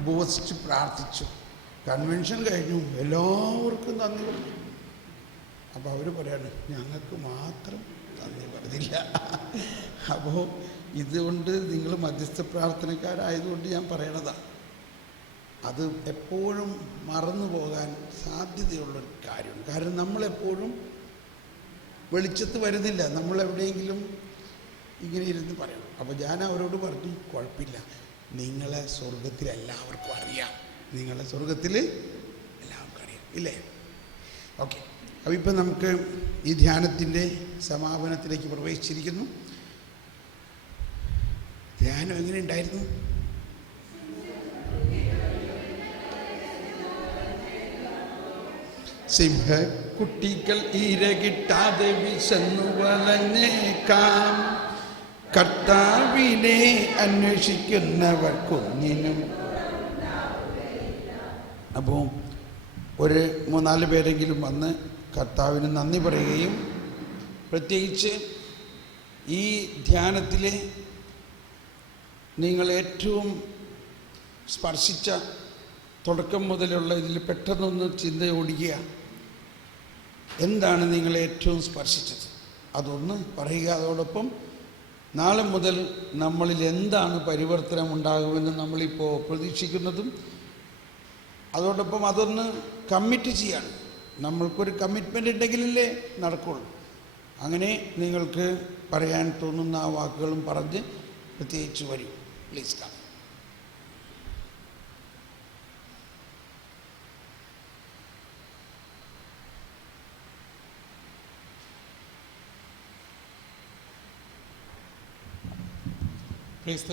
ഉപവസിച്ച് പ്രാർത്ഥിച്ചു. കൺവെൻഷൻ കഴിഞ്ഞു, എല്ലാവർക്കും നന്ദി പറഞ്ഞു. അപ്പോൾ അവർ പറയാണ്, ഞങ്ങൾക്ക് മാത്രം നന്ദി പറഞ്ഞില്ല. അപ്പോൾ ഇതുകൊണ്ട് നിങ്ങൾ മധ്യസ്ഥ പ്രാർത്ഥനക്കാരായതുകൊണ്ട് ഞാൻ പറയണതാണ്. അത് എപ്പോഴും മറന്നു പോകാൻ സാധ്യതയുള്ളൊരു കാര്യമാണ്. കാരണം നമ്മളെപ്പോഴും വെളിച്ചത്ത് വരുന്നില്ല, നമ്മളെവിടെയെങ്കിലും ഇങ്ങനെ ഇരുന്ന് പറയണം. അപ്പോൾ ഞാൻ അവരോട് പറഞ്ഞു, കുഴപ്പമില്ല, നിങ്ങളെ സ്വർഗത്തിൽ എല്ലാവർക്കും അറിയാം, നിങ്ങളെ സ്വർഗത്തിൽ എല്ലാവർക്കും അറിയാം, ഇല്ലേ? ഓക്കെ. അപ്പോൾ ഇപ്പം നമുക്ക് ഈ ധ്യാനത്തിൻ്റെ സമാപനത്തിലേക്ക് പ്രവേശിച്ചിരിക്കുന്നു. ധ്യാനം എങ്ങനെ ഉണ്ടായിരുന്നു? സിംഹക്കുട്ടികൾ ഇര കിട്ടാതെ വിശന്നു വലഞ്ഞേക്കാം, കർത്താവിനെ അന്വേഷിക്കുന്നവർക്കൊന്നിനും. അപ്പോൾ ഒരു 3-4 പേരെങ്കിലും വന്ന് കർത്താവിന് നന്ദി പറയുകയും, പ്രത്യേകിച്ച് ഈ ധ്യാനത്തിൽ നിങ്ങൾ ഏറ്റവും സ്പർശിച്ച തുടക്കം മുതലുള്ള ഇതിൽ പെട്ടെന്നൊന്ന് ചിന്തയോടിക്കുക, എന്താണ് നിങ്ങളെ ഏറ്റവും സ്പർശിച്ചത്, അതൊന്ന് പറയുക. അതോടൊപ്പം നാളെ മുതൽ നമ്മളിൽ എന്താണ് പരിവർത്തനം ഉണ്ടാകുമെന്ന് നമ്മളിപ്പോൾ പ്രതീക്ഷിക്കുന്നതും, അതോടൊപ്പം അതൊന്ന് കമ്മിറ്റ് ചെയ്യാണ്. നമ്മൾക്കൊരു കമ്മിറ്റ്മെൻ്റ് ഉണ്ടെങ്കിലല്ലേ നടക്കുള്ളൂ. അങ്ങനെ നിങ്ങൾക്ക് പറയാൻ തോന്നുന്ന ആ വാക്കുകളും പറഞ്ഞ് പ്രത്യേകിച്ച് വരൂ. Please come. Praise the